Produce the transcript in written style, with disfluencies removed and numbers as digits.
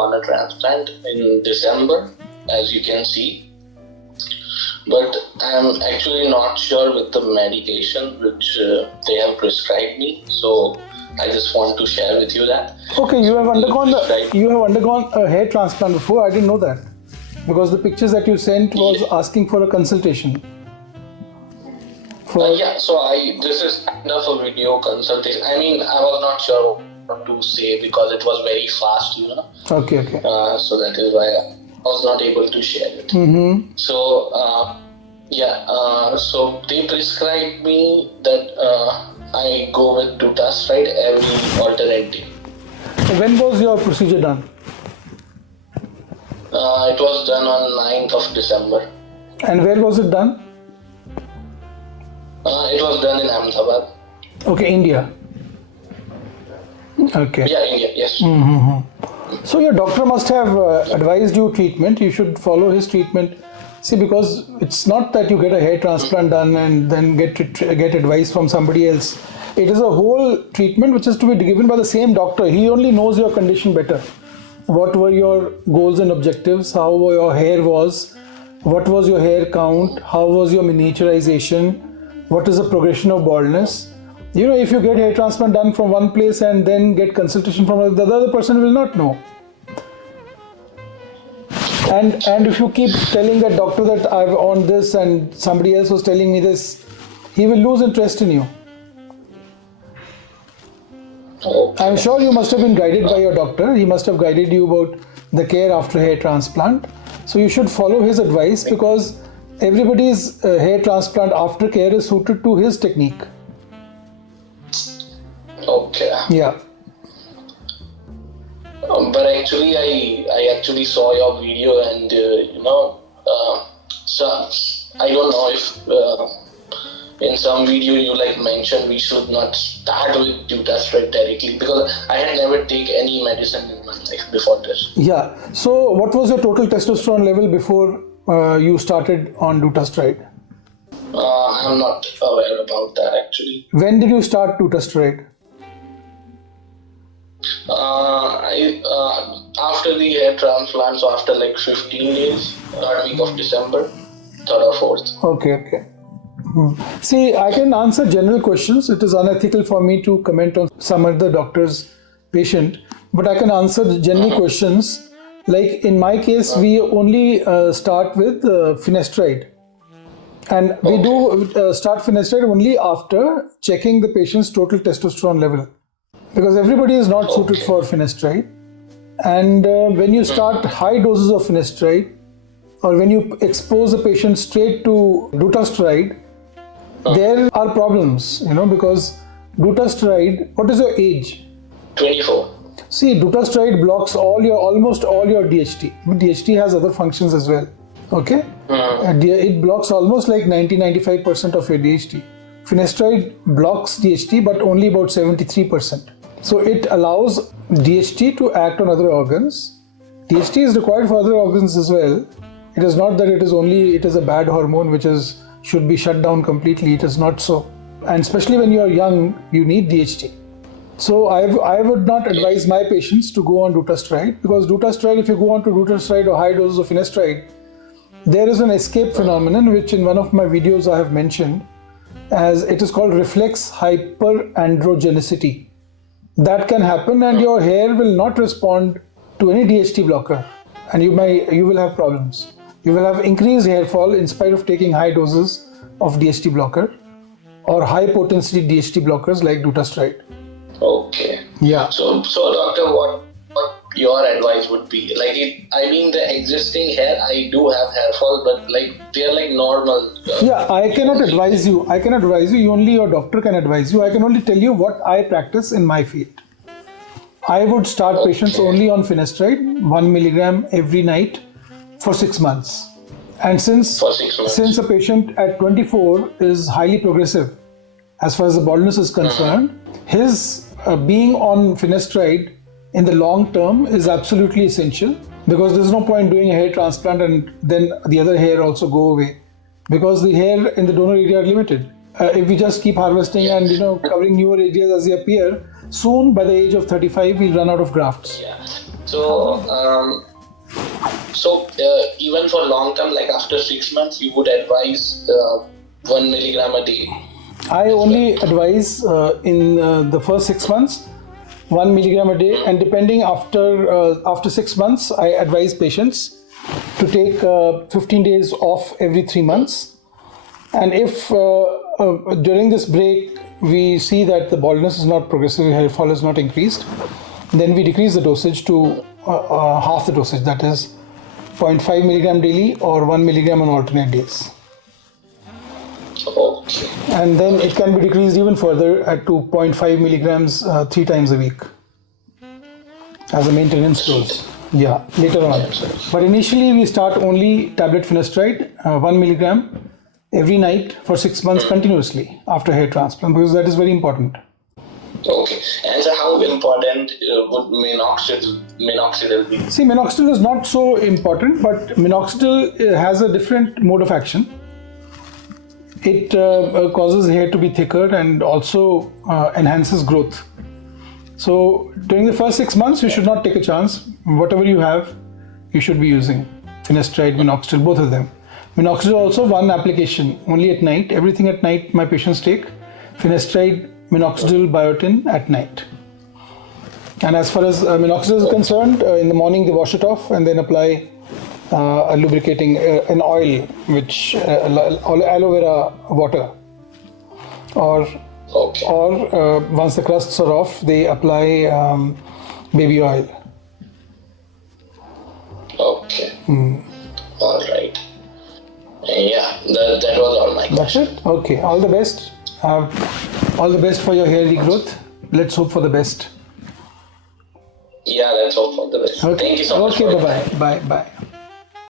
on a transplant in December, as you can see. But I'm actually not sure with the medication which they have prescribed me. So I just want to share with you that. Okay, you have undergone a hair transplant before. I didn't know that, because the pictures that you sent was asking for a consultation. This is kind of a video consultation. I mean, I was not sure what to say because it was very fast, Okay. So that is why I was not able to share it. Mm-hmm. So so they prescribed me that I go with Dutasteride every alternate day. When was your procedure done? It was done on 9th of December. And where was it done? It was done in Ahmedabad. Okay, India. Okay. Yeah, India, yes. Mm-hmm. So your doctor must have advised you treatment. You should follow his treatment. See, because it's not that you get a hair transplant done and then get advice from somebody else. It is a whole treatment which is to be given by the same doctor. He only knows your condition better. What were your goals and objectives? How your hair was? What was your hair count? How was your miniaturization? What is the progression of baldness? If you get hair transplant done from one place and then get consultation from the other person will not know. And if you keep telling that doctor that I'm on this and somebody else was telling me this, he will lose interest in you. Okay. I'm sure you must have been guided by your doctor. He must have guided you about the care after hair transplant. So you should follow his advice, because everybody's hair transplant aftercare is suited to his technique. Okay. Yeah. But actually, I actually saw your video, and so I don't know if in some video you mentioned we should not start with Dutasteride directly, because I had never taken any medicine in my life before this. Yeah. So what was your total testosterone level before you started on Dutasteride? I'm not aware about that actually. When did you start Dutasteride? After the hair transplant, so after 15 days, third week of December, 3rd or 4th. Okay. See, I can answer general questions. It is unethical for me to comment on some other doctor's patient, but I can answer the general questions. Like in my case, we only start with finasteride. And we do start finasteride only after checking the patient's total testosterone level, because everybody is not suited for finasteride. And when you start high doses of finasteride, or when you expose a patient straight to Dutasteride, there are problems, because Dutasteride, what is your age? 24. See, Dutasteride blocks almost all your DHT. But DHT has other functions as well. Okay? It blocks almost 90-95% of your DHT. Finasteride blocks DHT, but only about 73%. So it allows DHT to act on other organs. DHT is required for other organs as well. It is not that it is a bad hormone which should be shut down completely. It is not so. And especially when you are young, you need DHT. So I would not advise my patients to go on Dutasteride, because Dutasteride, if you go on to Dutasteride or high doses of finasteride, there is an escape phenomenon which in one of my videos I have mentioned, as it is called Reflex Hyperandrogenicity. That can happen and your hair will not respond to any DHT blocker, and you will have problems. You will have increased hair fall in spite of taking high doses of DHT blocker or high potency DHT blockers like Dutasteride. Okay. Yeah. So doctor, what your advice would be? The existing hair, I do have hair fall, but they are normal. Yeah, I cannot advise you. Only your doctor can advise you. I can only tell you what I practice in my field. I would start patients only on finasteride, 1 milligram every night for 6 months. And since a patient at 24 is highly progressive as far as the baldness is concerned, his being on finasteride in the long term is absolutely essential, because there's no point doing a hair transplant and then the other hair also go away, because the hair in the donor area are limited. If we just keep harvesting and covering newer areas as they appear, soon by the age of 35 we'll run out of grafts. Yeah. So even for long term, like after 6 months, you would advise 1 milligram a day. I only advise in the first 6 months 1 milligram a day, and depending after 6 months, I advise patients to take 15 days off every 3 months. And if during this break we see that the baldness is not progressive, hair fall is not increased, then we decrease the dosage to half the dosage, that is 0.5 milligram daily or 1 milligram on alternate days. Okay. And then it can be decreased even further to 0.5 milligrams 3 times a week as a maintenance dose. Yeah, later on. But initially we start only tablet finasteride, 1 milligram every night for 6 months continuously after hair transplant, because that is very important. Okay. And so how important would minoxidil be? See, minoxidil is not so important, but minoxidil has a different mode of action. It causes hair to be thicker and also enhances growth. So during the first 6 months, you should not take a chance. Whatever you have, you should be using finasteride, minoxidil, both of them. Minoxidil also one application, only at night. Everything at night my patients take. Finasteride, minoxidil, biotin at night. And as far as minoxidil is concerned, in the morning they wash it off and then apply a lubricating, an oil, which aloe vera water, or once the crusts are off, they apply baby oil. Okay. All right. Yeah, that was all my questions. That's it? Okay. All the best. All the best for your hair regrowth. Let's hope for the best. Yeah, let's hope for the best. Okay. Thank you so much. Okay, bye-bye. Bye.